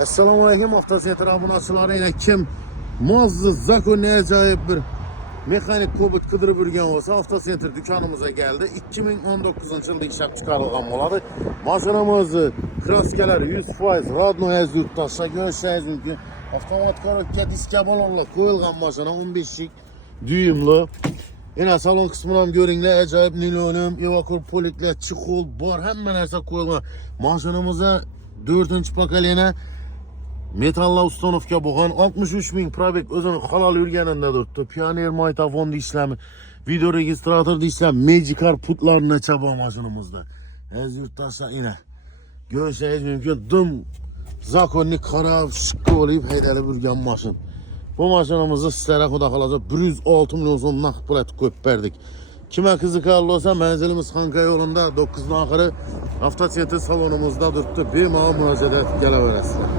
Assalamu alaikum avtosentr abunachilari. Yana kim Mazda Zakon ne acayip bir mexanik kobut qidirib yurgan bo'lsa, avtosentr dükanımıza geldi. 2019 yılda ishlab chiqarilgan bo'ladi. Mashinamizni kraskalar 100% radno yurtdoshda ko'rishingiz mumkin. Avtomat korobka diska balonlar qo'yilgan mashina 15 düymli. Yine salon kısmını ham ko'ringlar, acayip nilonium, evakur poliklar, chexol bor, hamma narsa qo'yilgan. Mashinamizda 4-pokoleniya metalla uстановka bo'lgan 63.000 probek o'zini halol yurganida turibdi. Pioneer magnitofon ishlami, video registrator ishlami, Magicar putlarni chaba mashinamizda. Az yurtdoshlar ina. Ko'rishingiz mumkin, dim zakonni qarab, shiqqi bo'lib haydalib yurgan mashin. Bu mashinamizni sizlarga xudo xolasa 106 milyon so'm naqd pul qo'yib berdik. Kime qiziqarli olsa, manzilimiz Xanqa yo'lida 9 oxiri avtosentr salonimizda turibdi. Bemalol murojaat qilaverasizlar.